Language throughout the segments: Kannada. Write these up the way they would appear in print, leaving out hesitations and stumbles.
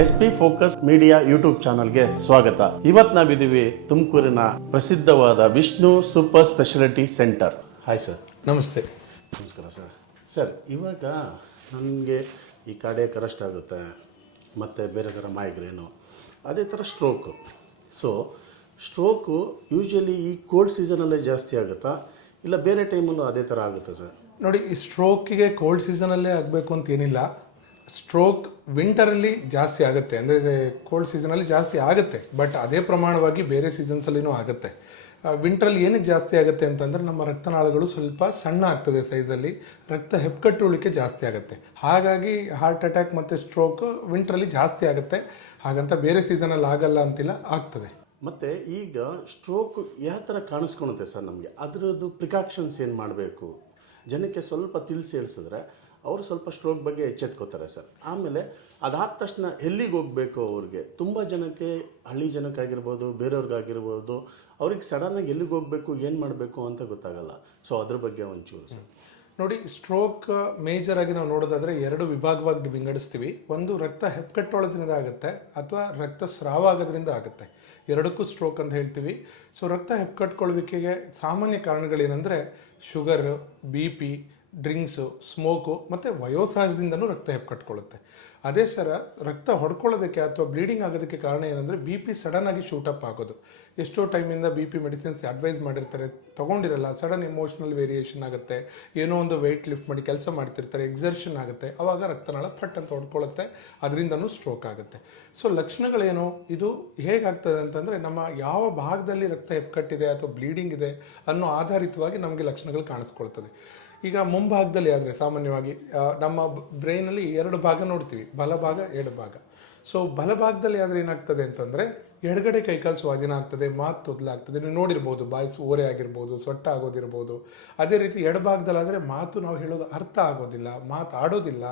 SP ಫೋಕಸ್ ಮೀಡಿಯಾ ಯೂಟ್ಯೂಬ್ ಚಾನಲ್ಗೆ ಸ್ವಾಗತ. ಇವತ್ತು ನಾವಿದ್ದೀವಿ ತುಮಕೂರಿನ ಪ್ರಸಿದ್ಧವಾದ Vishnu super speciality centre. Hi sir. ನಮಸ್ತೆ. ನಮಸ್ಕಾರ ಸರ್. ಸರ್, ಇವಾಗ ನನಗೆ ಈ ಕಾರ್ಡಿಯಾಕ್ ಅರೆಸ್ಟ್ ಆಗುತ್ತೆ, ಮತ್ತು ಬೇರೆ ಥರ ಮೈಗ್ರೇನು, ಅದೇ ಥರ ಸ್ಟ್ರೋಕು. ಸೊ ಸ್ಟ್ರೋಕು ಯೂಶ್ವಲಿ ಈ ಕೋಲ್ಡ್ ಸೀಸನಲ್ಲೇ ಜಾಸ್ತಿ ಆಗುತ್ತಾ, ಇಲ್ಲ ಬೇರೆ ಟೈಮಲ್ಲೂ ಅದೇ ಥರ ಆಗುತ್ತಾ ಸರ್? ನೋಡಿ, ಈ ಸ್ಟ್ರೋಕಿಗೆ ಕೋಲ್ಡ್ ಸೀಸನಲ್ಲೇ ಆಗಬೇಕು ಅಂತ ಏನಿಲ್ಲ. ಸ್ಟ್ರೋಕ್ ವಿಂಟರಲ್ಲಿ ಜಾಸ್ತಿ ಆಗುತ್ತೆ, ಅಂದರೆ ಕೋಲ್ಡ್ ಸೀಸನಲ್ಲಿ ಜಾಸ್ತಿ ಆಗುತ್ತೆ, ಬಟ್ ಅದೇ ಪ್ರಮಾಣವಾಗಿ ಬೇರೆ ಸೀಸನ್ಸಲ್ಲಿನೂ ಆಗುತ್ತೆ. ವಿಂಟ್ರಲ್ಲಿ ಏನಕ್ಕೆ ಜಾಸ್ತಿ ಆಗುತ್ತೆ ಅಂತಂದರೆ ನಮ್ಮ ರಕ್ತನಾಳಗಳು ಸ್ವಲ್ಪ ಸಣ್ಣ ಆಗ್ತದೆ ಸೈಜಲ್ಲಿ, ರಕ್ತ ಹೆಪ್ಪುಗಟ್ಟುವಿಕೆ ಜಾಸ್ತಿ ಆಗುತ್ತೆ. ಹಾಗಾಗಿ ಹಾರ್ಟ್ ಅಟ್ಯಾಕ್ ಮತ್ತು ಸ್ಟ್ರೋಕ್ ವಿಂಟ್ರಲ್ಲಿ ಜಾಸ್ತಿ ಆಗುತ್ತೆ. ಹಾಗಂತ ಬೇರೆ ಸೀಸನಲ್ಲಿ ಆಗಲ್ಲ ಅಂತಿಲ್ಲ, ಆಗ್ತದೆ. ಮತ್ತು ಈಗ ಸ್ಟ್ರೋಕ್ ಯಾವ ಥರ ಕಾಣಿಸ್ಕೊಳುತ್ತೆ ಸರ್ ನಮಗೆ? ಅದರದ್ದು ಪ್ರಿಕಾಷನ್ಸ್ ಏನು ಮಾಡಬೇಕು ಜನಕ್ಕೆ ಸ್ವಲ್ಪ ತಿಳಿಸಿ ಹೇಳಿಸಿದ್ರೆ ಅವರು ಸ್ವಲ್ಪ ಸ್ಟ್ರೋಕ್ ಬಗ್ಗೆ ಎಚ್ಚೆತ್ಕೋತಾರೆ ಸರ್. ಆಮೇಲೆ ಅದಾದ ತಕ್ಷಣ ಎಲ್ಲಿಗೆ ಹೋಗಬೇಕು ಅವ್ರಿಗೆ? ತುಂಬ ಜನಕ್ಕೆ, ಹಳ್ಳಿ ಜನಕ್ಕಾಗಿರ್ಬೋದು, ಬೇರೆಯವ್ರಿಗಾಗಿರ್ಬೋದು, ಅವ್ರಿಗೆ ಸಡನ್ನಾಗಿ ಎಲ್ಲಿಗೆ ಹೋಗಬೇಕು, ಏನು ಮಾಡಬೇಕು ಅಂತ ಗೊತ್ತಾಗಲ್ಲ. ಸೊ ಅದ್ರ ಬಗ್ಗೆ ಒಂಚೂರು ಸರ್. ನೋಡಿ, ಸ್ಟ್ರೋಕ್ ಮೇಜರ್ ಆಗಿ ನಾವು ನೋಡೋದಾದರೆ ಎರಡು ವಿಭಾಗವಾಗಿ ವಿಂಗಡಿಸ್ತೀವಿ. ಒಂದು ರಕ್ತ ಹೆಪ್ಪುಗಟ್ಟೋದ್ರಿಂದ ಆಗುತ್ತೆ, ಅಥವಾ ರಕ್ತ ಸ್ರಾವ ಆಗೋದ್ರಿಂದ ಆಗುತ್ತೆ. ಎರಡಕ್ಕೂ ಸ್ಟ್ರೋಕ್ ಅಂತ ಹೇಳ್ತೀವಿ. ಸೊ ರಕ್ತ ಹೆಪ್ಪುಗಟ್ಕೊಳ್ಳುವಿಕೆಗೆ ಸಾಮಾನ್ಯ ಕಾರಣಗಳೇನೆಂದರೆ ಶುಗರ್, BP, ಡ್ರಿಂಕ್ಸು, ಸ್ಮೋಕು ಮತ್ತು ವಯೋಸಹಜದಿಂದನೂ ರಕ್ತ ಹೆಪ್ಪುಗಟ್ಕೊಳ್ಳುತ್ತೆ. ಅದೇ ಸರ ರಕ್ತ ಹೊಡ್ಕೊಳ್ಳೋದಕ್ಕೆ ಅಥವಾ ಬ್ಲೀಡಿಂಗ್ ಆಗೋದಕ್ಕೆ ಕಾರಣ ಏನಂದರೆ BP ಸಡನ್ನಾಗಿ ಶೂಟಪ್ ಆಗೋದು. ಎಷ್ಟೋ ಟೈಮಿಂದ BP ಮೆಡಿಸಿನ್ಸ್ ಅಡ್ವೈಸ್ ಮಾಡಿರ್ತಾರೆ, ತೊಗೊಂಡಿರಲ್ಲ, ಸಡನ್ ಎಮೋಷ್ನಲ್ ವೇರಿಯೇಷನ್ ಆಗುತ್ತೆ, ಏನೋ ಒಂದು ವೆಯ್ಟ್ ಲಿಫ್ಟ್ ಮಾಡಿ ಕೆಲಸ ಮಾಡ್ತಿರ್ತಾರೆ, ಎಕ್ಸರ್ಷನ್ ಆಗುತ್ತೆ, ಆವಾಗ ರಕ್ತನಾಳ ಫಟ್ ಅಂತ ಹೊಡ್ಕೊಳ್ಳುತ್ತೆ, ಅದರಿಂದನೂ ಸ್ಟ್ರೋಕ್ ಆಗುತ್ತೆ. ಸೊ ಲಕ್ಷಣಗಳೇನು, ಇದು ಹೇಗಾಗ್ತದೆ ಅಂತಂದರೆ ನಮ್ಮ ಯಾವ ಭಾಗದಲ್ಲಿ ರಕ್ತ ಹೆಪ್ಪುಗಟ್ಟಿದೆ ಅಥವಾ ಬ್ಲೀಡಿಂಗ್ ಇದೆ ಅನ್ನೋ ಆಧಾರಿತವಾಗಿ ನಮಗೆ ಲಕ್ಷಣಗಳು ಕಾಣಿಸ್ಕೊಳ್ತದೆ. ಈಗ ಮುಂಭಾಗದಲ್ಲಿ ಆದರೆ ಸಾಮಾನ್ಯವಾಗಿ ನಮ್ಮ ಬ್ರೈನಲ್ಲಿ ಎರಡು ಭಾಗ ನೋಡ್ತೀವಿ, ಬಲಭಾಗ, ಎಡಭಾಗ. ಸೊ ಬಲಭಾಗದಲ್ಲಿ ಆದರೆ ಏನಾಗ್ತದೆ ಅಂತಂದರೆ ಎಡಗಡೆ ಕೈಕಾಲು ಸ್ವಾಧೀನ ಆಗ್ತದೆ, ಮಾತು ತೊದಲಾಗ್ತದೆ. ನೀವು ನೋಡಿರ್ಬೋದು, ಬಾಯಿ ಓರೆ ಆಗಿರ್ಬೋದು, ಸೊಟ್ಟ ಆಗೋದಿರ್ಬೋದು. ಅದೇ ರೀತಿ ಎಡಭಾಗದಲ್ಲಾದರೆ ಮಾತು ನಾವು ಹೇಳೋದು ಅರ್ಥ ಆಗೋದಿಲ್ಲ, ಮಾತಾಡೋದಿಲ್ಲ.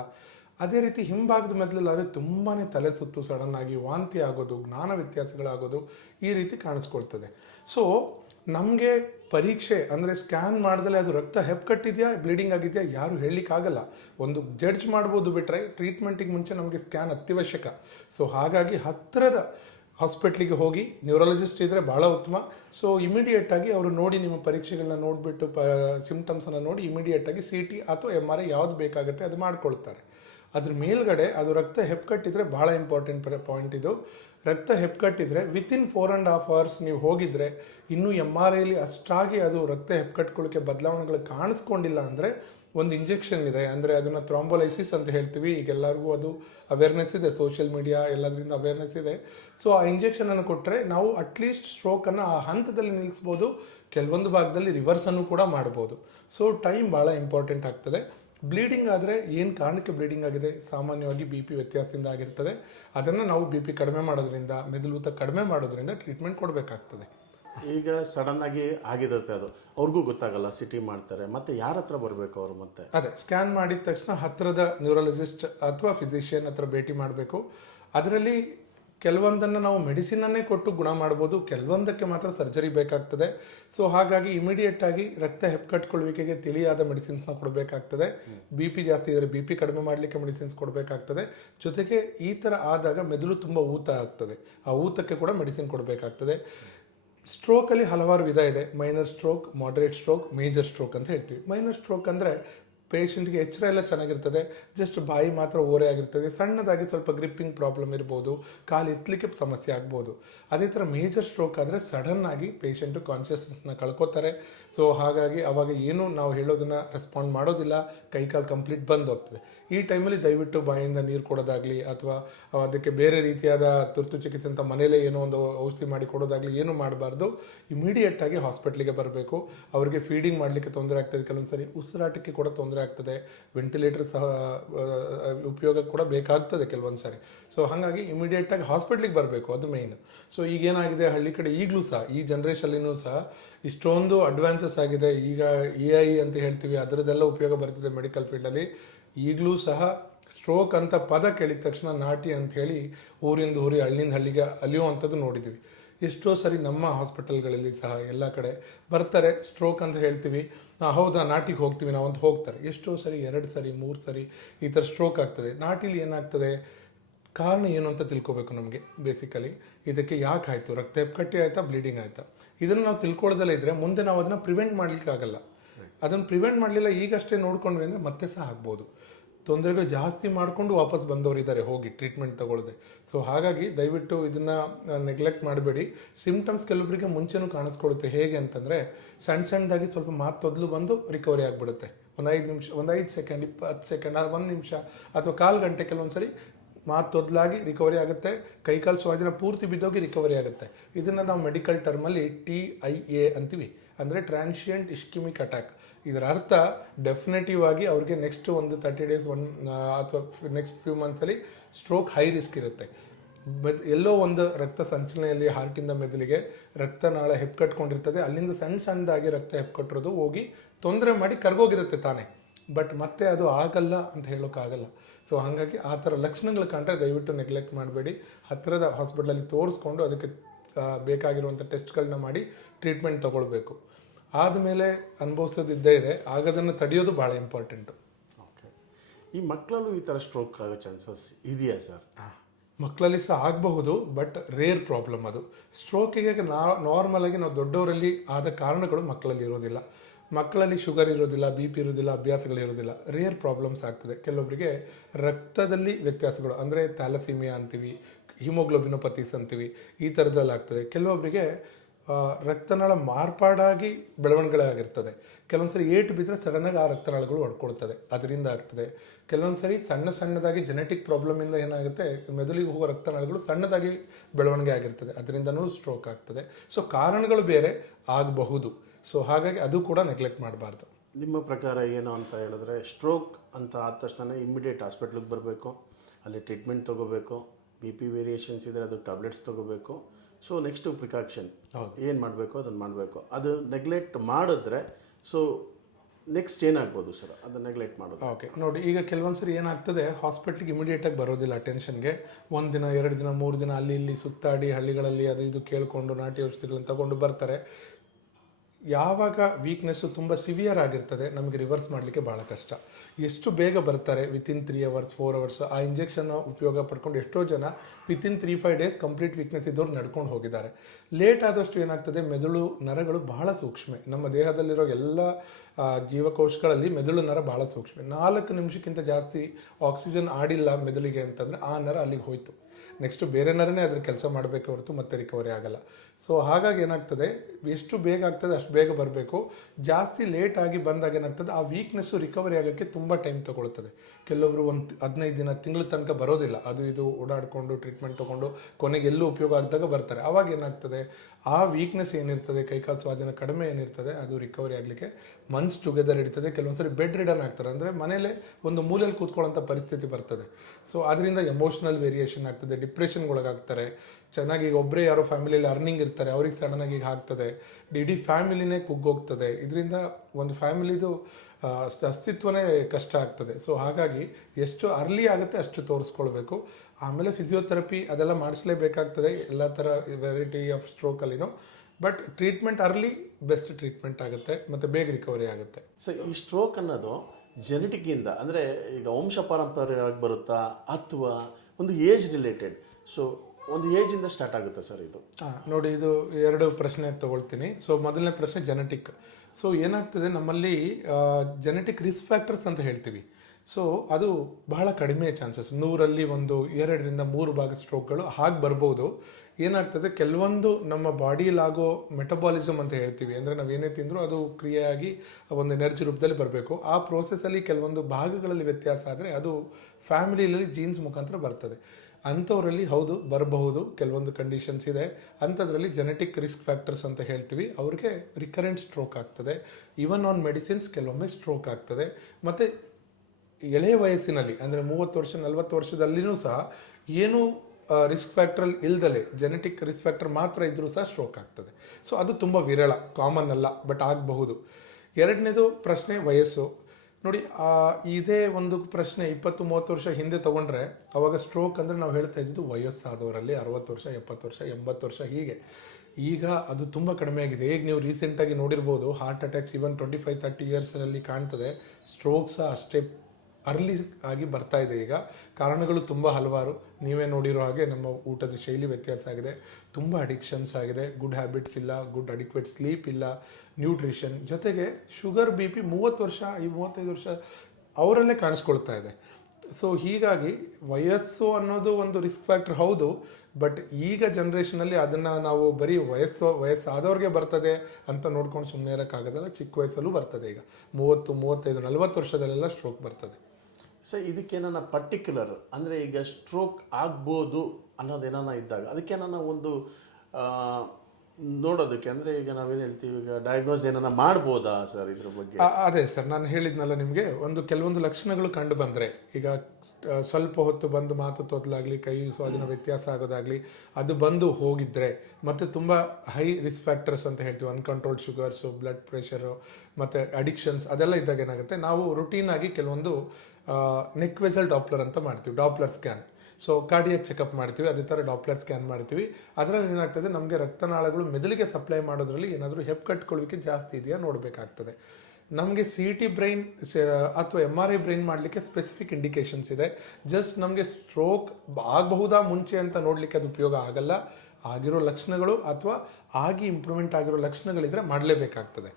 ಅದೇ ರೀತಿ ಹಿಂಭಾಗದ ಮೆದುಳಲ್ಲಾದರೆ ತುಂಬಾ ತಲೆ ಸುತ್ತು, ಸಡನ್ನಾಗಿ ವಾಂತಿ ಆಗೋದು, ಜ್ಞಾನ ವ್ಯತ್ಯಾಸಗಳಾಗೋದು, ಈ ರೀತಿ ಕಾಣಿಸ್ಕೊಳ್ತದೆ. ಸೊ ನಮಗೆ ಪರೀಕ್ಷೆ ಅಂದರೆ ಸ್ಕ್ಯಾನ್ ಮಾಡಿದ್ರೆ ಅದು ರಕ್ತ ಹೆಪ್ಪುಗಟ್ಟಿದೆಯಾ, ಬ್ಲೀಡಿಂಗ್ ಆಗಿದೆಯಾ ಯಾರು ಹೇಳಲಿಕ್ಕಾಗಲ್ಲ. ಒಂದು ಜಡ್ಜ್ ಮಾಡ್ಬೋದು, ಬಿಟ್ಟರೆ ಟ್ರೀಟ್ಮೆಂಟಿಗೆ ಮುಂಚೆ ನಮಗೆ ಸ್ಕ್ಯಾನ್ ಅತ್ಯವಶ್ಯಕ. ಸೊ ಹಾಗಾಗಿ ಹತ್ತಿರದ ಹಾಸ್ಪಿಟ್ಲಿಗೆ ಹೋಗಿ, ನ್ಯೂರಾಲಜಿಸ್ಟ್ ಇದ್ದರೆ ಭಾಳ ಉತ್ತಮ. ಸೊ ಇಮಿಡಿಯೇಟಾಗಿ ಅವರು ನೋಡಿ, ನಿಮ್ಮ ಪರೀಕ್ಷೆಗಳನ್ನ ನೋಡಿಬಿಟ್ಟು ಸಿಮ್ಟಮ್ಸನ್ನು ನೋಡಿ ಇಮಿಡಿಯೇಟಾಗಿ CT ಅಥವಾ MRI ಯಾವುದು ಬೇಕಾಗುತ್ತೆ ಅದು ಮಾಡ್ಕೊಳ್ತಾರೆ. ಅದ್ರ ಮೇಲ್ಗಡೆ ಅದು ರಕ್ತ ಹೆಪ್ಪುಗಟ್ಟಿದ್ರೆ ಭಾಳ ಇಂಪಾರ್ಟೆಂಟ್ ಪಾಯಿಂಟ್ ಇದು. ರಕ್ತ ಹೆಪ್ಪುಗಟ್ಟಿದ್ರೆ ವಿತಿನ್ 4.5 hours ನೀವು ಹೋಗಿದ್ರೆ, ಇನ್ನೂ MRIಲಿ ಅಷ್ಟಾಗಿ ಅದು ರಕ್ತ ಹೆಪ್ಪುಗಟ್ಕೊಳ್ಳೋಕ್ಕೆ ಬದಲಾವಣೆಗಳು ಕಾಣಿಸ್ಕೊಂಡಿಲ್ಲ ಅಂದರೆ ಒಂದು ಇಂಜೆಕ್ಷನ್ ಇದೆ, ಅಂದರೆ ಅದನ್ನು ಥ್ರಾಂಬೋಲೈಸಿಸ್ ಅಂತ ಹೇಳ್ತೀವಿ. ಈಗೆಲ್ಲರಿಗೂ ಅದು ಅವೇರ್ನೆಸ್ ಇದೆ, ಸೋಷಿಯಲ್ ಮೀಡಿಯಾ ಎಲ್ಲದರಿಂದ ಅವೇರ್ನೆಸ್ ಇದೆ. ಸೊ ಆ ಇಂಜೆಕ್ಷನನ್ನು ಕೊಟ್ಟರೆ ನಾವು ಅಟ್ಲೀಸ್ಟ್ ಸ್ಟ್ರೋಕನ್ನು ಆ ಹಂತದಲ್ಲಿ ನಿಲ್ಲಿಸ್ಬೋದು, ಕೆಲವೊಂದು ಭಾಗದಲ್ಲಿ ರಿವರ್ಸನ್ನು ಕೂಡ ಮಾಡ್ಬೋದು. ಸೊ ಟೈಮ್ ಭಾಳ ಇಂಪಾರ್ಟೆಂಟ್ ಆಗ್ತದೆ. ಬ್ಲೀಡಿಂಗ್ ಆದರೆ ಏನು ಕಾರಣಕ್ಕೆ ಬ್ಲೀಡಿಂಗ್ ಆಗಿದೆ, ಸಾಮಾನ್ಯವಾಗಿ BP ವ್ಯತ್ಯಾಸದಿಂದ ಆಗಿರ್ತದೆ. ಅದನ್ನು ನಾವು BP ಕಡಿಮೆ ಮಾಡೋದ್ರಿಂದ, ಮೆದುಳೂತ ಕಡಿಮೆ ಮಾಡೋದ್ರಿಂದ ಟ್ರೀಟ್ಮೆಂಟ್ ಕೊಡಬೇಕಾಗ್ತದೆ. ಈಗ ಸಡನ್ನಾಗಿ ಆಗಿರುತ್ತೆ, ಅದು ಅವ್ರಿಗೂ ಗೊತ್ತಾಗಲ್ಲ, CT ಮಾಡ್ತಾರೆ, ಮತ್ತೆ ಯಾರ ಹತ್ರ ಬರಬೇಕು ಅವರು? ಮತ್ತೆ ಅದೇ ಸ್ಕ್ಯಾನ್ ಮಾಡಿದ ತಕ್ಷಣ ಹತ್ತಿರದ ನ್ಯೂರಾಲಜಿಸ್ಟ್ ಅಥವಾ ಫಿಸಿಷಿಯನ್ ಹತ್ರ ಭೇಟಿ ಮಾಡಬೇಕು. ಅದರಲ್ಲಿ ಕೆಲವೊಂದನ್ನು ನಾವು ಮೆಡಿಸಿನನ್ನೇ ಕೊಟ್ಟು ಗುಣ ಮಾಡ್ಬೋದು, ಕೆಲವೊಂದಕ್ಕೆ ಮಾತ್ರ ಸರ್ಜರಿ ಬೇಕಾಗ್ತದೆ. ಸೊ ಹಾಗಾಗಿ ಇಮಿಡಿಯೇಟಾಗಿ ರಕ್ತ ಹೆಪ್ಪುಗಟ್ಕೊಳ್ಳುವಿಕೆಗೆ ತಿಳಿಯಾದ ಮೆಡಿಸಿನ್ಸ್ನ ಕೊಡಬೇಕಾಗ್ತದೆ. BP ಜಾಸ್ತಿ ಇದ್ದರೆ BP ಕಡಿಮೆ ಮಾಡಲಿಕ್ಕೆ ಮೆಡಿಸಿನ್ಸ್ ಕೊಡಬೇಕಾಗ್ತದೆ. ಜೊತೆಗೆ ಈ ಥರ ಆದಾಗ ಮೆದುಳು ತುಂಬ ಊತ ಆಗ್ತದೆ, ಆ ಊತಕ್ಕೆ ಕೂಡ ಮೆಡಿಸಿನ್ ಕೊಡಬೇಕಾಗ್ತದೆ. ಸ್ಟ್ರೋಕಲ್ಲಿ ಹಲವಾರು ವಿಧ ಇದೆ. Minor stroke, moderate stroke, major stroke ಅಂತ ಹೇಳ್ತೀವಿ. ಮೈನರ್ ಸ್ಟ್ರೋಕ್ ಅಂದರೆ ಪೇಷಂಟ್ಗೆ ಎಚ್ಚರ ಎಲ್ಲ ಚೆನ್ನಾಗಿರ್ತದೆ, ಜಸ್ಟ್ ಬಾಯಿ ಮಾತ್ರ ಓರೆ ಆಗಿರ್ತದೆ, ಸಣ್ಣದಾಗಿ ಸ್ವಲ್ಪ ಗ್ರಿಪ್ಪಿಂಗ್ ಪ್ರಾಬ್ಲಮ್ ಇರ್ಬೋದು, ಕಾಲು ಎತ್ತಲಿಕ್ಕೆ ಸಮಸ್ಯೆ ಆಗ್ಬೋದು. ಅದೇ ಥರ ಮೇಜರ್ ಸ್ಟ್ರೋಕ್ ಆದರೆ ಸಡನ್ನಾಗಿ ಪೇಷಂಟು ಕಾನ್ಷಿಯಸ್ನೆಸ್ನ ಕಳ್ಕೊತಾರೆ. ಸೊ ಹಾಗಾಗಿ ಅವಾಗ ಏನು ನಾವು ಹೇಳೋದನ್ನು ರೆಸ್ಪಾಂಡ್ ಮಾಡೋದಿಲ್ಲ, ಕೈಕಾಲು ಕಂಪ್ಲೀಟ್ ಬಂದ್ ಹೋಗ್ತದೆ. ಈ ಟೈಮಲ್ಲಿ ದಯವಿಟ್ಟು ಬಾಯಿಂದ ನೀರು ಕೊಡೋದಾಗಲಿ ಅಥವಾ ಅದಕ್ಕೆ ಬೇರೆ ರೀತಿಯಾದ ತುರ್ತು ಚಿಕಿತ್ಸೆ ಅಂತ ಮನೇಲೇ ಏನೋ ಒಂದು ಔಷಧಿ ಮಾಡಿ ಕೊಡೋದಾಗಲಿ ಏನೂ ಮಾಡಬಾರ್ದು. ಇಮಿಡಿಯೇಟಾಗಿ ಹಾಸ್ಪಿಟ್ಲಿಗೆ ಬರಬೇಕು. ಅವರಿಗೆ ಫೀಡಿಂಗ್ ಮಾಡಲಿಕ್ಕೆ ತೊಂದರೆ ಆಗ್ತದೆ, ಕೆಲವೊಂದು ಸರಿ ಉಸಿರಾಟಕ್ಕೆ ಕೂಡ ತೊಂದರೆ ಆಗ್ತದೆ, ವೆಂಟಿಲೇಟರ್ ಸಹ ಉಪಯೋಗ ಕೂಡ ಬೇಕಾಗ್ತದೆ ಕೆಲವೊಂದು ಸಾರಿ. ಸೊ ಹಾಗಾಗಿ ಇಮಿಡಿಯೇಟಾಗಿ ಹಾಸ್ಪಿಟ್ಲಿಗೆ ಬರಬೇಕು, ಅದು ಮೇಯ್ನ್. ಸೊ ಈಗೇನಾಗಿದೆ, ಹಳ್ಳಿ ಕಡೆ ಈಗಲೂ ಸಹ ಈ ಜನ್ರೇಷನ್ಲಿನೂ ಸಹ ಇಷ್ಟೊಂದು ಅಡ್ವಾನ್ಸಸ್ ಆಗಿದೆ. ಈಗ AI ಅಂತ ಹೇಳ್ತೀವಿ, ಅದರದ್ದೆಲ್ಲ ಉಪಯೋಗ ಬರ್ತಿದೆ ಮೆಡಿಕಲ್ ಫೀಲ್ಡಲ್ಲಿ. ಈಗಲೂ ಸಹ ಸ್ಟ್ರೋಕ್ ಅಂತ ಪದ ಕೇಳಿದ ತಕ್ಷಣ ನಾಟಿ ಅಂಥೇಳಿ ಊರಿಂದ ಊರಿಗೆ, ಹಳ್ಳಿಯಿಂದ ಹಳ್ಳಿಗೆ ಅಲಿಯುವಂಥದ್ದು ನೋಡಿದ್ದೀವಿ. ಎಷ್ಟೋ ಸರಿ ನಮ್ಮ ಹಾಸ್ಪಿಟಲ್ಗಳಲ್ಲಿ ಸಹ ಎಲ್ಲ ಕಡೆ ಬರ್ತಾರೆ, ಸ್ಟ್ರೋಕ್ ಅಂತ ಹೇಳ್ತೀವಿ, ಹೌದಾ ನಾಟಿಗೆ ಹೋಗ್ತೀವಿ ನಾವು ಅಂತ ಹೋಗ್ತಾರೆ. ಎಷ್ಟೋ ಸರಿ 2 ಸರಿ 3 ಸರಿ ಈ ಥರ ಸ್ಟ್ರೋಕ್ ಆಗ್ತದೆ. ನಾಟಿಲಿ ಏನಾಗ್ತದೆ, ಕಾರಣ ಏನು ಅಂತ ತಿಳ್ಕೊಬೇಕು ನಮಗೆ ಬೇಸಿಕಲಿ. ಇದಕ್ಕೆ ಯಾಕೆ ಆಯಿತು, ರಕ್ತ ಹೆಪ್ಪುಗಟ್ಟಿ ಆಯಿತಾ, ಬ್ಲೀಡಿಂಗ್ ಆಯಿತಾ, ಇದನ್ನು ನಾವು ತಿಳ್ಕೊಳ್ಳೋದಲ್ಲೇ ಇದ್ದರೆ ಮುಂದೆ ನಾವು ಅದನ್ನು ಪ್ರಿವೆಂಟ್ ಮಾಡಲಿಕ್ಕೆ ಆಗಲ್ಲ. ಅದನ್ನು ಪ್ರಿವೆಂಟ್ ಮಾಡಲಿಲ್ಲ, ಈಗಷ್ಟೇ ನೋಡ್ಕೊಂಡ್ವಿ ಅಂದರೆ ಮತ್ತೆ ಸಹ ಆಗ್ಬೋದು. ತೊಂದರೆಗಳು ಜಾಸ್ತಿ ಮಾಡಿಕೊಂಡು ವಾಪಸ್ ಬಂದವರು ಇದ್ದಾರೆ ಹೋಗಿ ಟ್ರೀಟ್ಮೆಂಟ್ ತಗೊಳ್ಳದೆ. ಸೊ ಹಾಗಾಗಿ ದಯವಿಟ್ಟು ಇದನ್ನು ನೆಗ್ಲೆಕ್ಟ್ ಮಾಡಬೇಡಿ. ಸಿಮ್ಟಮ್ಸ್ ಕೆಲವೊಬ್ಬರಿಗೆ ಮುಂಚೆನೂ ಕಾಣಿಸ್ಕೊಳುತ್ತೆ. ಹೇಗೆ ಅಂತಂದರೆ ಸಣ್ಣದಾಗಿ ಸ್ವಲ್ಪ ಮಾತು ತೊದಲು ಬಂದು ರಿಕವರಿ ಆಗಿಬಿಡುತ್ತೆ. ಒಂದು 5 ನಿಮಿಷ, ಒಂದು 5 ಸೆಕೆಂಡ್, 10 ಸೆಕೆಂಡ್, 1 ನಿಮಿಷ ಅಥವಾ ಕಾಲು ಗಂಟೆ ಕೆಲವೊಂದು ಸರಿ ಮಾತು ತೊದಲಾಗಿ ರಿಕವರಿ ಆಗುತ್ತೆ. ಕೈಕಾಲು ಸ್ವಾಧೀನ ಪೂರ್ತಿ ಬಿದ್ದೋಗಿ ರಿಕವರಿ ಆಗುತ್ತೆ. ಇದನ್ನು ನಾವು ಮೆಡಿಕಲ್ ಟರ್ಮಲ್ಲಿ TIA ಅಂತೀವಿ, ಅಂದರೆ ಟ್ರಾನ್ಸಿಯಂಟ್ ಇಸ್ಕಿಮಿಕ್ ಅಟ್ಯಾಕ್. ಇದರ ಅರ್ಥ ಡೆಫಿನೆಟಿವ್ ಆಗಿ ಅವ್ರಿಗೆ ನೆಕ್ಸ್ಟ್ ಒಂದು 30 ಡೇಸ್ ಅಥವಾ ನೆಕ್ಸ್ಟ್ ಫ್ಯೂ ಮಂತ್ಸಲ್ಲಿ ಸ್ಟ್ರೋಕ್ ಹೈ ರಿಸ್ಕ್ ಇರುತ್ತೆ. ಎಲ್ಲೋ ಒಂದು ರಕ್ತ ಸಂಚಲನೆಯಲ್ಲಿ ಹಾರ್ಟಿಂದ ಮೆದುಳಿಗೆ ರಕ್ತನಾಳ ಹೆಪ್ಪುಕಟ್ಕೊಂಡಿರ್ತದೆ, ಅಲ್ಲಿಂದ ಸಣ್ಣದಾಗಿ ರಕ್ತ ಹೆಪ್ಪುಕಟ್ಟಿರೋದು ಹೋಗಿ ತೊಂದರೆ ಮಾಡಿ ಕರ್ಗೋಗಿರುತ್ತೆ ತಾನೇ, ಬಟ್ ಮತ್ತೆ ಅದು ಆಗಲ್ಲ ಅಂತ ಹೇಳೋಕ್ಕಾಗಲ್ಲ. ಸೊ ಹಾಗಾಗಿ ಆ ಥರ ಲಕ್ಷಣಗಳು ಕಂಡ್ರೆ ದಯವಿಟ್ಟು ನೆಗ್ಲೆಕ್ಟ್ ಮಾಡಬೇಡಿ. ಹತ್ತಿರದ ಹಾಸ್ಪಿಟ್ಲಲ್ಲಿ ತೋರಿಸ್ಕೊಂಡು ಅದಕ್ಕೆ ಬೇಕಾಗಿರುವಂಥ ಟೆಸ್ಟ್ಗಳನ್ನ ಮಾಡಿ ಟ್ರೀಟ್ಮೆಂಟ್ ತೊಗೊಳ್ಬೇಕು. ಆದಮೇಲೆ ಅನುಭವಿಸೋದಿದ್ದೇ ಇದೆ, ಆಗೋದನ್ನು ತಡೆಯೋದು ಭಾಳ ಇಂಪಾರ್ಟೆಂಟು. ಓಕೆ, ಈ ಮಕ್ಕಳಲ್ಲೂ ಈ ಥರ ಸ್ಟ್ರೋಕ್ ಆಗೋ ಚಾನ್ಸಸ್ ಇದೆಯಾ ಸರ್? ಮಕ್ಕಳಲ್ಲಿ ಸಹ ಆಗಬಹುದು, ಬಟ್ ರೇರ್ ಪ್ರಾಬ್ಲಮ್ ಅದು. ಸ್ಟ್ರೋಕಿಗೆ ನಾರ್ಮಲಾಗಿ ನಾವು ದೊಡ್ಡವರಲ್ಲಿ ಆದ ಕಾರಣಗಳು ಮಕ್ಕಳಲ್ಲಿ ಇರೋದಿಲ್ಲ. ಮಕ್ಕಳಲ್ಲಿ ಶುಗರ್ ಇರೋದಿಲ್ಲ, BP ಇರೋದಿಲ್ಲ, ಅಭ್ಯಾಸಗಳಿರೋದಿಲ್ಲ, ರೇರ್ ಪ್ರಾಬ್ಲಮ್ಸ್ ಆಗ್ತದೆ. ಕೆಲವೊಬ್ಬರಿಗೆ ರಕ್ತದಲ್ಲಿ ವ್ಯತ್ಯಾಸಗಳು, ಅಂದರೆ ಥ್ಯಾಲಸೀಮಿಯಾ ಅಂತೀವಿ, ಹಿಮೋಗ್ಲೋಬಿನೋಪತೀಸ್ ಅಂತೀವಿ, ಈ ಥರದಲ್ಲಿ ಆಗ್ತದೆ. ಕೆಲವೊಬ್ಬರಿಗೆ ರಕ್ತನಾಳ ಮಾರ್ಪಾಡಾಗಿ ಬೆಳವಣಿಗೆ ಆಗಿರ್ತದೆ. ಕೆಲವೊಂದು ಸರಿ ಏಟು ಬಿದ್ದರೆ ಸಡನ್ನಾಗಿ ಆ ರಕ್ತನಾಳಗಳು ಹೊಡ್ಕೊಳ್ತದೆ, ಅದರಿಂದ ಆಗ್ತದೆ. ಕೆಲವೊಂದು ಸರಿ ಸಣ್ಣದಾಗಿ ಜೆನೆಟಿಕ್ ಪ್ರಾಬ್ಲಮಿಂದ ಏನಾಗುತ್ತೆ, ಮೆದುಳಿಗೆ ಹೋಗೋ ರಕ್ತನಾಳಗಳು ಸಣ್ಣದಾಗಿ ಬೆಳವಣಿಗೆ ಆಗಿರ್ತದೆ, ಅದರಿಂದನೂ ಸ್ಟ್ರೋಕ್ ಆಗ್ತದೆ. ಸೊ ಕಾರಣಗಳು ಬೇರೆ ಆಗಬಹುದು. ಸೊ ಹಾಗಾಗಿ ಅದು ಕೂಡ ನೆಗ್ಲೆಕ್ಟ್ ಮಾಡಬಾರ್ದು. ನಿಮ್ಮ ಪ್ರಕಾರ ಏನು ಅಂತ ಹೇಳಿದ್ರೆ, ಸ್ಟ್ರೋಕ್ ಅಂತ ಆದ ತಕ್ಷಣ ಇಮ್ಮಿಡಿಯೇಟ್ ಹಾಸ್ಪಿಟ್ಲಿಗೆ ಬರಬೇಕು, ಅಲ್ಲಿ ಟ್ರೀಟ್ಮೆಂಟ್ ತೊಗೋಬೇಕು, BP ವೇರಿಯೇಷನ್ಸ್ ಇದ್ದರೆ ಅದು ಟ್ಯಾಬ್ಲೆಟ್ಸ್ ತೊಗೋಬೇಕು. ಸೊ ನೆಕ್ಸ್ಟು ಪ್ರಿಕಾಕ್ಷನ್ ಏನು ಮಾಡಬೇಕು ಅದನ್ನು ಮಾಡಬೇಕು. ಅದು ನೆಗ್ಲೆಕ್ಟ್ ಮಾಡಿದ್ರೆ ಸೊ ನೆಕ್ಸ್ಟ್ ಏನಾಗ್ಬೋದು ಸರ್ ಅದು ನೆಗ್ಲೆಕ್ಟ್ ಮಾಡೋದು? ಓಕೆ, ನೋಡಿ, ಈಗ ಕೆಲವೊಂದು ಸರಿ ಏನಾಗ್ತದೆ, ಹಾಸ್ಪಿಟ್ಲಿಗೆ ಇಮಿಡಿಯೇಟಾಗಿ ಬರೋದಿಲ್ಲ ಟೆನ್ಷನ್ಗೆ. 1 ದಿನ 2 ದಿನ 3 ದಿನ ಅಲ್ಲಿ ಇಲ್ಲಿ ಸುತ್ತಾಡಿ ಹಳ್ಳಿಗಳಲ್ಲಿ ಅದು ಇದು ಕೇಳಿಕೊಂಡು ನಾಟಿ ಔಷಧಿಗಳನ್ನು ತಗೊಂಡು ಬರ್ತಾರೆ. ಯಾವಾಗ ವೀಕ್ನೆಸ್ಸು ತುಂಬ ಸಿವಿಯರ್ ಆಗಿರ್ತದೆ, ನಮಗೆ ರಿವರ್ಸ್ ಮಾಡಲಿಕ್ಕೆ ಭಾಳ ಕಷ್ಟ. ಎಷ್ಟು ಬೇಗ ಬರ್ತಾರೆ, ವಿತಿನ್ 3 ಅವರ್ಸ್ 4 ಅವರ್ಸ್ ಆ ಇಂಜೆಕ್ಷನ್ ಉಪಯೋಗ ಪಡ್ಕೊಂಡು ಎಷ್ಟೋ ಜನ ವಿತಿನ್ 3-5 ಡೇಸ್ ಕಂಪ್ಲೀಟ್ ವೀಕ್ನೆಸ್ ಇದ್ದವ್ರು ನಡ್ಕೊಂಡು ಹೋಗಿದ್ದಾರೆ. ಲೇಟ್ ಆದಷ್ಟು ಏನಾಗ್ತದೆ, ಮೆದುಳು ನರಗಳು ಬಹಳ ಸೂಕ್ಷ್ಮ. ನಮ್ಮ ದೇಹದಲ್ಲಿರೋ ಎಲ್ಲ ಜೀವಕೋಶಗಳಲ್ಲಿ ಮೆದುಳು ನರ ಭಾಳ ಸೂಕ್ಷ್ಮ. 4 ನಿಮಿಷಕ್ಕಿಂತ ಜಾಸ್ತಿ ಆಕ್ಸಿಜನ್ ಆಡಿಲ್ಲ ಮೆದುಳಿಗೆ ಅಂತಂದರೆ ಆ ನರ ಅಲ್ಲಿಗೆ ಹೋಯ್ತು. ನೆಕ್ಸ್ಟ್ ಬೇರೆ ನರನೇ ಅದ್ರ ಕೆಲಸ ಮಾಡಬೇಕು ಹೊರತು ಮತ್ತೆ ರಿಕವರಿ ಆಗಲ್ಲ. ಸೊ ಹಾಗಾಗಿ ಏನಾಗ್ತದೆ, ಎಷ್ಟು ಬೇಗ ಆಗ್ತದೆ ಅಷ್ಟು ಬೇಗ ಬರಬೇಕು. ಜಾಸ್ತಿ ಲೇಟ್ ಆಗಿ ಬಂದಾಗ ಏನಾಗ್ತದೆ, ಆ ವೀಕ್ನೆಸ್ಸು ರಿಕವರಿ ಆಗೋಕ್ಕೆ ತುಂಬ ಟೈಮ್ ತೊಗೊಳ್ತದೆ. ಕೆಲವೊಬ್ರು ಒಂದು 15 ದಿನ ತಿಂಗಳ ತನಕ ಬರೋದಿಲ್ಲ, ಅದು ಇದು ಓಡಾಡಿಕೊಂಡು ಟ್ರೀಟ್ಮೆಂಟ್ ತೊಗೊಂಡು ಕೊನೆಗೆ ಎಲ್ಲೂ ಉಪಯೋಗ ಆಗಿದಾಗ ಬರ್ತಾರೆ. ಆವಾಗ ಏನಾಗ್ತದೆ, ಆ ವೀಕ್ನೆಸ್ ಏನಿರ್ತದೆ, ಕೈಕಾಲು ಸ್ವಾಧೀನ ಕಡಿಮೆ ಏನಿರ್ತದೆ, ಅದು ರಿಕವರಿ ಆಗಲಿಕ್ಕೆ ಮಂತ್ಸ್ ಟುಗೆದರ್ ಹಿಡಿತದೆ. ಕೆಲವೊಂದ್ಸರಿ ಬೆಡ್ ರಿಡನ್ ಆಗ್ತಾರೆ, ಅಂದರೆ ಮನೇಲೆ ಒಂದು ಮೂಲೆಯಲ್ಲಿ ಕೂತ್ಕೊಳ್ಳೋಂಥ ಪರಿಸ್ಥಿತಿ ಬರ್ತದೆ. ಸೊ ಅದರಿಂದ ಎಮೋಷ್ನಲ್ ವೇರಿಯೇಷನ್ ಆಗ್ತದೆ, ಡಿಪ್ರೆಷನ್ಗೊಳಗಾಗ್ತಾರೆ. ಚೆನ್ನಾಗಿ ಒಬ್ಬರೇ ಯಾರೋ ಫ್ಯಾಮಿಲಿಯಲ್ಲಿ ಅರ್ನಿಂಗ್ ಇರ್ತಾರೆ, ಅವ್ರಿಗೆ ಸಡನ್ನಾಗಿ ಆಗ್ತದೆ, ಇಡೀ ಫ್ಯಾಮಿಲಿನೇ ಕುಗ್ಗೋಗ್ತದೆ. ಇದರಿಂದ ಒಂದು ಫ್ಯಾಮಿಲಿದು ಅಸ್ತಿತ್ವನೇ ಕಷ್ಟ ಆಗ್ತದೆ. ಸೊ ಹಾಗಾಗಿ ಎಷ್ಟು ಅರ್ಲಿ ಆಗುತ್ತೆ ಅಷ್ಟು ತೋರಿಸ್ಕೊಳ್ಬೇಕು. ಆಮೇಲೆ ಫಿಸಿಯೋಥೆರಪಿ ಅದೆಲ್ಲ ಮಾಡಿಸ್ಲೇಬೇಕಾಗ್ತದೆ ಎಲ್ಲ ಥರ ವೆರೈಟಿ ಆಫ್ ಸ್ಟ್ರೋಕಲ್ಲಿನೂ. But treatment early best treatment ಆಗುತ್ತೆ ಮತ್ತು ಬೇಗ ರಿಕವರಿ ಆಗುತ್ತೆ. ಸರ್, ಈ ಸ್ಟ್ರೋಕ್ ಅನ್ನೋದು ಜೆನೆಟಿಕ್ಕಿಂದ ಅಂದರೆ ಈಗ ವಂಶ ಪಾರಂಪರ್ಯವಾಗಿ ಬರುತ್ತಾ ಅಥವಾ ಒಂದು ಏಜ್ ರಿಲೇಟೆಡ್? ಸೊ ಒಂದು ಏಜಿಂದ ಸ್ಟಾರ್ಟ್ ಆಗುತ್ತೆ ಸರ್ ಇದು? ನೋಡಿ, ಇದು 2 ಪ್ರಶ್ನೆ ತಗೊಳ್ತೀನಿ. ಸೊ ಮೊದಲನೇ ಪ್ರಶ್ನೆ ಜೆನೆಟಿಕ್. ಸೊ ಏನಾಗ್ತದೆ, ನಮ್ಮಲ್ಲಿ ಜೆನೆಟಿಕ್ ರಿಸ್ಕ್ ಫ್ಯಾಕ್ಟರ್ಸ್ ಅಂತ ಹೇಳ್ತೀವಿ. ಸೊ ಅದು ಬಹಳ ಕಡಿಮೆ ಚಾನ್ಸಸ್, 100ರಲ್ಲಿ 2ರಿಂದ 3 ಭಾಗ ಸ್ಟ್ರೋಕ್ಗಳು ಹಾಗೆ ಬರ್ಬೋದು. ಏನಾಗ್ತದೆ, ಕೆಲವೊಂದು ನಮ್ಮ ಬಾಡಿಯಲ್ಲಾಗೋ ಮೆಟಬಾಲಿಸಮ್ ಅಂತ ಹೇಳ್ತೀವಿ, ಅಂದರೆ ನಾವು ಏನೇ ತಿಂದರೂ ಅದು ಕ್ರಿಯೆಯಾಗಿ ಒಂದು ಎನರ್ಜಿ ರೂಪದಲ್ಲಿ ಬರಬೇಕು. ಆ ಪ್ರೋಸೆಸ್ಸಲ್ಲಿ ಕೆಲವೊಂದು ಭಾಗಗಳಲ್ಲಿ ವ್ಯತ್ಯಾಸ ಆದರೆ ಅದು ಫ್ಯಾಮಿಲಿಯಲ್ಲಿ ಜೀನ್ಸ್ ಮುಖಾಂತರ ಬರ್ತದೆ. ಅಂಥವರಲ್ಲಿ ಹೌದು ಬರಬಹುದು, ಕೆಲವೊಂದು ಕಂಡೀಷನ್ಸ್ ಇದೆ. ಅಂಥದ್ರಲ್ಲಿ ಜೆನೆಟಿಕ್ ರಿಸ್ಕ್ ಫ್ಯಾಕ್ಟರ್ಸ್ ಅಂತ ಹೇಳ್ತೀವಿ. ಅವ್ರಿಗೆ ರಿಕರೆಂಟ್ ಸ್ಟ್ರೋಕ್ ಆಗ್ತದೆ. ಈವನ್ ಆನ್ ಮೆಡಿಸಿನ್ಸ್ ಕೆಲವೊಮ್ಮೆ ಸ್ಟ್ರೋಕ್ ಆಗ್ತದೆ. ಮತ್ತು ಎಳೆಯ ವಯಸ್ಸಿನಲ್ಲಿ ಅಂದರೆ 30 ವರ್ಷ 40 ವರ್ಷದಲ್ಲಿನೂ ಸಹ ಏನು ರಿಸ್ಕ್ ಫ್ಯಾಕ್ಟ್ರಲ್ಲಿ ಇಲ್ದಲೆ ಜೆನೆಟಿಕ್ ರಿಸ್ಕ್ ಫ್ಯಾಕ್ಟರ್ ಮಾತ್ರ ಇದ್ದರೂ ಸಹ ಸ್ಟ್ರೋಕ್ ಆಗ್ತದೆ. ಸೊ ಅದು ತುಂಬ ವಿರಳ, ಕಾಮನ್ ಅಲ್ಲ, ಬಟ್ ಆಗಬಹುದು. 2ನೇದು ಪ್ರಶ್ನೆ ವಯಸ್ಸು. ನೋಡಿ, ಇದೇ ಒಂದು ಪ್ರಶ್ನೆ 20-30 ವರ್ಷ ಹಿಂದೆ ತೊಗೊಂಡ್ರೆ ಅವಾಗ ಸ್ಟ್ರೋಕ್ ಅಂದರೆ ನಾವು ಹೇಳ್ತಾ ಇದ್ದಿದ್ದು ವಯಸ್ಸಾದವರಲ್ಲಿ 60 ವರ್ಷ 70 ವರ್ಷ 80 ವರ್ಷ ಹೀಗೆ. ಈಗ ಅದು ತುಂಬ ಕಡಿಮೆ ಆಗಿದೆ. ಈಗ ನೀವು ರೀಸೆಂಟಾಗಿ ನೋಡಿರ್ಬೋದು, ಹಾರ್ಟ್ ಅಟ್ಯಾಕ್ಸ್ ಈವನ್ 25-30 ಇಯರ್ಸಲ್ಲಿ ಕಾಣ್ತದೆ. ಸ್ಟ್ರೋಕ್ಸ ಅಷ್ಟೇ ಅರ್ಲಿ ಆಗಿ ಬರ್ತಾ ಇದೆ ಈಗ. ಕಾರಣಗಳು ತುಂಬ ಹಲವಾರು. ನೀವೇ ನೋಡಿರೋ ಹಾಗೆ ನಮ್ಮ ಊಟದ ಶೈಲಿ ವ್ಯತ್ಯಾಸ ಆಗಿದೆ, ತುಂಬ ಅಡಿಕ್ಷನ್ಸ್ ಆಗಿದೆ, ಗುಡ್ ಹ್ಯಾಬಿಟ್ಸ್ ಇಲ್ಲ, ಗುಡ್ ಅಡಿಕ್ವೇಟ್ ಸ್ಲೀಪ್ ಇಲ್ಲ, ನ್ಯೂಟ್ರಿಷನ್ ಜೊತೆಗೆ ಶುಗರ್ ಬಿ ಪಿ 30 ವರ್ಷ 35 ವರ್ಷ ಅವರಲ್ಲೇ ಕಾಣಿಸ್ಕೊಳ್ತಾ ಇದೆ. ಸೊ ಹೀಗಾಗಿ ವಯಸ್ಸು ಅನ್ನೋದು ಒಂದು ರಿಸ್ಕ್ ಫ್ಯಾಕ್ಟರ್ ಹೌದು, ಬಟ್ ಈಗ ಜನ್ರೇಷನಲ್ಲಿ ಅದನ್ನು ನಾವು ಬರೀ ವಯಸ್ಸಾದವ್ರಿಗೆ ಬರ್ತದೆ ಅಂತ ನೋಡ್ಕೊಂಡು ಸುಮ್ಮನೆ ಇರೋಕ್ಕಾಗೋದಲ್ಲ. ಚಿಕ್ಕ ವಯಸ್ಸಲ್ಲೂ ಬರ್ತದೆ. ಈಗ 30, 35, 40 ವರ್ಷದಲ್ಲೆಲ್ಲ ಸ್ಟ್ರೋಕ್ ಬರ್ತದೆ. ಸರ್ ಇದಕ್ಕೇನ ಪರ್ಟಿಕ್ಯುಲರ್ ಅಂದರೆ ಈಗ ಸ್ಟ್ರೋಕ್ ಆಗ್ಬೋದು ಅನ್ನೋದೇನ ಇದ್ದಾಗ ಅದಕ್ಕೇನ ಒಂದು ನೋಡೋದಕ್ಕೆ ಅಂದರೆ ಈಗ ನಾವೇನು ಹೇಳ್ತೀವಿ, ಈಗ ಡಯಾಗ್ನೋಸ್ ಏನಾರ ಮಾಡ್ಬೋದಾ ಸರ್ ಇದ್ರ ಬಗ್ಗೆ? ಅದೇ ಸರ್, ನಾನು ಹೇಳಿದ್ನಲ್ಲ ನಿಮಗೆ, ಕೆಲವೊಂದು ಲಕ್ಷಣಗಳು ಕಂಡು ಬಂದರೆ, ಈಗ ಸ್ವಲ್ಪ ಹೊತ್ತು ಬಂದು ಮಾತು ತೊದಲಾಗಲಿ, ಕೈ ಸ್ವಾಧೀನ ವ್ಯತ್ಯಾಸ ಆಗೋದಾಗಲಿ, ಅದು ಬಂದು ಹೋಗಿದ್ರೆ, ಮತ್ತು ತುಂಬ ಹೈ ರಿಸ್ಕ್ ಫ್ಯಾಕ್ಟರ್ಸ್ ಅಂತ ಹೇಳ್ತೀವಿ, ಅನ್ಕಂಟ್ರೋಲ್ಡ್ ಶುಗರ್ಸು, ಬ್ಲಡ್ ಪ್ರೆಷರು, ಮತ್ತು ಅಡಿಕ್ಷನ್ಸ್ ಅದೆಲ್ಲ ಇದ್ದಾಗ ಏನಾಗುತ್ತೆ, ನಾವು ರುಟೀನಾಗಿ ಕೆಲವೊಂದು ನೆಕ್ ವೆಸಲ್ ಡಾಪ್ಲರ್ ಅಂತ ಮಾಡ್ತೀವಿ, Doppler scan. So cardiac checkup ಮಾಡ್ತೀವಿ, ಅದೇ ಥರ ಡಾಪ್ಲರ್ ಸ್ಕ್ಯಾನ್ ಮಾಡ್ತೀವಿ. ಅದರಲ್ಲಿ ಏನಾಗ್ತದೆ, ನಮಗೆ ರಕ್ತನಾಳಗಳು ಮೆದುಳಿಗೆ ಸಪ್ಲೈ ಮಾಡೋದ್ರಲ್ಲಿ ಏನಾದರೂ ಹೆಪ್ಪುಗಟ್ಕೊಳ್ಳಿಕ್ಕೆ ಜಾಸ್ತಿ ಇದೆಯಾ ನೋಡಬೇಕಾಗ್ತದೆ. ನಮಗೆ CT ಬ್ರೈನ್ ಅಥವಾ MRI ಬ್ರೈನ್ ಮಾಡಲಿಕ್ಕೆ ಸ್ಪೆಸಿಫಿಕ್ ಇಂಡಿಕೇಶನ್ಸ್ ಇದೆ. ಜಸ್ಟ್ ನಮಗೆ ಸ್ಟ್ರೋಕ್ ಆಗಬಹುದಾ ಮುಂಚೆ ಅಂತ ನೋಡಲಿಕ್ಕೆ ಅದು ಉಪಯೋಗ ಆಗಲ್ಲ. ಆಗಿರೋ ಲಕ್ಷಣಗಳು ಅಥವಾ ಆಗಿ ಇಂಪ್ರೂವ್ಮೆಂಟ್ ಆಗಿರೋ ಲಕ್ಷಣಗಳಿದ್ರೆ ಮಾಡಲೇಬೇಕಾಗ್ತದೆ.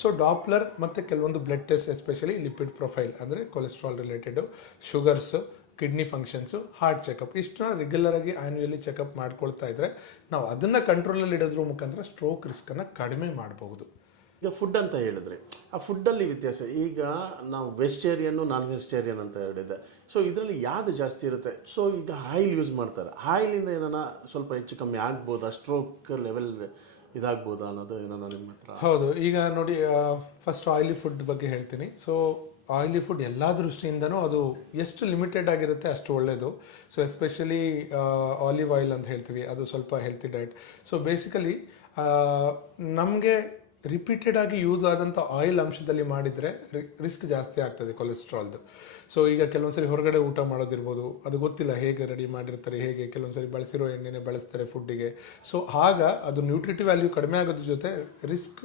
ಸೊ ಡಾಪ್ಲರ್ ಮತ್ತು ಕೆಲವೊಂದು blood test, especially lipid profile ಅಂದರೆ cholesterol related, sugars, kidney functions, heart checkup, ಇಷ್ಟನ್ನ ರೆಗ್ಯುಲರಾಗಿ ಆ್ಯನ್ಯುಯಲಿ ಚೆಕಪ್ ಮಾಡ್ಕೊಳ್ತಾ ಇದ್ದರೆ ನಾವು ಅದನ್ನು ಕಂಟ್ರೋಲಲ್ಲಿ ಇಡೋದ್ರ ಮುಖಾಂತರ ಸ್ಟ್ರೋಕ್ ರಿಸ್ಕನ್ನು ಕಡಿಮೆ ಮಾಡಬಹುದು. ಈಗ ಫುಡ್ ಅಂತ ಹೇಳಿದ್ರೆ, ಆ ಫುಡ್ಡಲ್ಲಿ ವ್ಯತ್ಯಾಸ. ಈಗ ನಾವು ವೆಜಿಟೇರಿಯನ್ನು ನಾನ್ ವೆಜಿಟೇರಿಯನ್ ಅಂತ ಹೇಳಿದೆ. ಸೊ ಇದರಲ್ಲಿ ಯಾವುದು ಜಾಸ್ತಿ ಇರುತ್ತೆ? ಸೊ ಈಗ ಆಯಿಲ್ ಯೂಸ್ ಮಾಡ್ತಾರೆ, ಆಯಿಲಿಂದ ಏನಾರ ಸ್ವಲ್ಪ ಹೆಚ್ಚು ಕಮ್ಮಿ ಆಗ್ಬೋದಾ, ಸ್ಟ್ರೋಕ್ ಲೆವೆಲ್ ಇದಾಗ್ಬೋದಾ ಅನ್ನೋದು ಏನಾರ ನಿಮ್ಮ ಹತ್ರ? ಹೌದು, ಈಗ ನೋಡಿ, ಫಸ್ಟ್ ಆಯಿಲಿ ಫುಡ್ ಬಗ್ಗೆ ಹೇಳ್ತೀನಿ. ಸೊ ಆಯಿಲಿ ಫುಡ್ ಎಲ್ಲ ದೃಷ್ಟಿಯಿಂದನೂ ಅದು ಎಷ್ಟು ಲಿಮಿಟೆಡ್ ಆಗಿರುತ್ತೆ ಅಷ್ಟು ಒಳ್ಳೆಯದು. ಸೊ ಎಸ್ಪೆಷಲಿ ಆಲಿವ್ ಆಯಿಲ್ ಅಂತ ಹೇಳ್ತೀವಿ, ಅದು ಸ್ವಲ್ಪ ಹೆಲ್ತಿ ಡಯಟ್. ಸೊ ಬೇಸಿಕಲಿ ನಮಗೆ ರಿಪೀಟೆಡ್ ಆಗಿ ಯೂಸ್ ಆದಂಥ ಆಯಿಲ್ ಅಂಶದಲ್ಲಿ ಮಾಡಿದರೆ ರಿಸ್ಕ್ ಜಾಸ್ತಿ ಆಗ್ತದೆ ಕೊಲೆಸ್ಟ್ರಾಲ್ದು. ಸೊ ಈಗ ಕೆಲವೊಂದ್ಸರಿ ಹೊರಗಡೆ ಊಟ ಮಾಡೋದಿರ್ಬೋದು, ಅದು ಗೊತ್ತಿಲ್ಲ ಹೇಗೆ ರೆಡಿ ಮಾಡಿರ್ತಾರೆ, ಹೇಗೆ ಕೆಲವೊಂದ್ಸರಿ ಬಳಸಿರೋ ಎಣ್ಣೆನೇ ಬಳಸ್ತಾರೆ ಫುಡ್ಡಿಗೆ. ಸೊ ಆಗ ಅದು ನ್ಯೂಟ್ರಿಟಿವ್ ವ್ಯಾಲ್ಯೂ ಕಡಿಮೆ ಆಗೋದ್ರ ಜೊತೆ ರಿಸ್ಕ್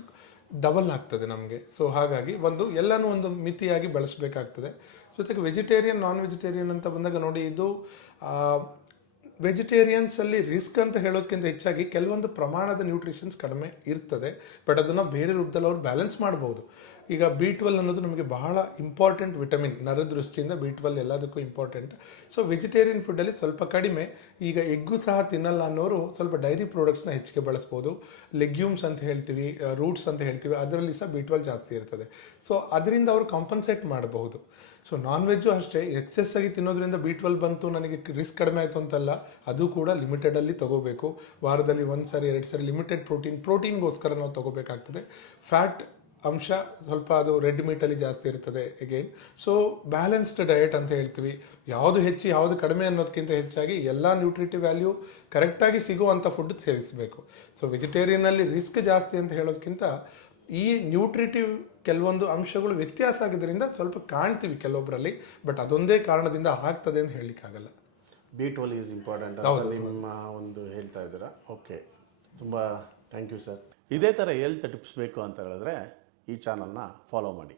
ಡಬಲ್ ಆಗ್ತದೆ ನಮಗೆ. ಸೊ ಹಾಗಾಗಿ ಎಲ್ಲನೂ ಒಂದು ಮಿತಿಯಾಗಿ ಬಳಸಬೇಕಾಗ್ತದೆ. ಜೊತೆಗೆ ವೆಜಿಟೇರಿಯನ್, ನಾನ್ ವೆಜಿಟೇರಿಯನ್ ಅಂತ ಬಂದಾಗ ನೋಡಿ, ಇದು ವೆಜಿಟೇರಿಯನ್ಸಲ್ಲಿ ರಿಸ್ಕ್ ಅಂತ ಹೇಳೋದಕ್ಕಿಂತ ಹೆಚ್ಚಾಗಿ ಕೆಲವೊಂದು ಪ್ರಮಾಣದ ನ್ಯೂಟ್ರಿಷನ್ಸ್ ಕಡಿಮೆ ಇರ್ತದೆ, ಬಟ್ ಅದನ್ನು ಬೇರೆ ರೂಪದಲ್ಲಿ ಅವ್ರು ಬ್ಯಾಲೆನ್ಸ್ ಮಾಡ್ಬೋದು. ಈಗ B12 ಅನ್ನೋದು ನಮಗೆ ಬಹಳ ಇಂಪಾರ್ಟೆಂಟ್ ವಿಟಮಿನ್, ನರ ದೃಷ್ಟಿಯಿಂದ B12 ಎಲ್ಲದಕ್ಕೂ ಇಂಪಾರ್ಟೆಂಟ್. ಸೊ ವೆಜಿಟೇರಿಯನ್ ಫುಡ್ಡಲ್ಲಿ ಸ್ವಲ್ಪ ಕಡಿಮೆ. ಈಗ ಎಗ್ಗು ಸಹ ತಿನ್ನಲ್ಲ ಅನ್ನೋರು ಸ್ವಲ್ಪ ಡೈರಿ ಪ್ರಾಡಕ್ಟ್ಸ್ನ ಹೆಚ್ಚಿಗೆ ಬಳಸ್ಬೋದು. ಲೆಗ್ಯೂಮ್ಸ್ ಅಂತ ಹೇಳ್ತೀವಿ, ರೂಟ್ಸ್ ಅಂತ ಹೇಳ್ತೀವಿ, ಅದರಲ್ಲಿ ಸಹ B12 ಜಾಸ್ತಿ ಇರ್ತದೆ. ಸೊ ಅದರಿಂದ ಅವರು ಕಾಂಪನ್ಸೇಟ್ ಮಾಡಬಹುದು. ಸೊ ನಾನ್ ವೆಜ್ಜು ಅಷ್ಟೇ, ಎಕ್ಸೆಸ್ ಆಗಿ ತಿನ್ನೋದ್ರಿಂದ B12 ಬಂತು, ನನಗೆ ರಿಸ್ಕ್ ಕಡಿಮೆ ಆಯಿತು ಅಂತಲ್ಲ, ಅದು ಕೂಡ ಲಿಮಿಟೆಡಲ್ಲಿ ತೊಗೋಬೇಕು. ವಾರದಲ್ಲಿ 1 ಸರಿ 2 ಸರಿ ಲಿಮಿಟೆಡ್ ಪ್ರೋಟೀನ್ಗೋಸ್ಕರ ನಾವು ತೊಗೋಬೇಕಾಗ್ತದೆ. ಫ್ಯಾಟ್ ಅಂಶ ಸ್ವಲ್ಪ ಅದು ರೆಡ್ ಮೀಟಲ್ಲಿ ಜಾಸ್ತಿ ಇರ್ತದೆ ಎಗೈನ್. ಸೊ ಬ್ಯಾಲೆನ್ಸ್ಡ್ ಡಯಟ್ ಅಂತ ಹೇಳ್ತೀವಿ, ಯಾವುದು ಹೆಚ್ಚು ಯಾವುದು ಕಡಿಮೆ ಅನ್ನೋದಕ್ಕಿಂತ ಹೆಚ್ಚಾಗಿ ಎಲ್ಲ ನ್ಯೂಟ್ರಿಟಿವ್ ವ್ಯಾಲ್ಯೂ ಕರೆಕ್ಟಾಗಿ ಸಿಗುವಂಥ ಫುಡ್ ಸೇವಿಸಬೇಕು. ಸೊ ವೆಜಿಟೇರಿಯನ್ನಲ್ಲಿ ರಿಸ್ಕ್ ಜಾಸ್ತಿ ಅಂತ ಹೇಳೋದಕ್ಕಿಂತ ಈ ನ್ಯೂಟ್ರಿಟಿವ್ ಕೆಲವೊಂದು ಅಂಶಗಳು ವ್ಯತ್ಯಾಸ ಆಗಿದ್ದರಿಂದ ಸ್ವಲ್ಪ ಕಾಣ್ತೀವಿ ಕೆಲವೊಬ್ಬರಲ್ಲಿ, ಬಟ್ ಅದೊಂದೇ ಕಾರಣದಿಂದ ಆಗ್ತದೆ ಅಂತ ಹೇಳಲಿಕ್ಕಾಗಲ್ಲ. B12 ಈಸ್ ಇಂಪಾರ್ಟೆಂಟ್ ಅಂತ ನಿಮ್ಮ ಒಂದು ಹೇಳ್ತಾ ಇದ್ದೀರಾ. ಓಕೆ, ತುಂಬ ಥ್ಯಾಂಕ್ ಯು ಸರ್. ಇದೇ ಥರ ಹೆಲ್ತ್ ಟಿಪ್ಸ್ ಬೇಕು ಅಂತ ಹೇಳಿದ್ರೆ ಈ ಚಾನಲ್ನ ಫಾಲೋ ಮಾಡಿ.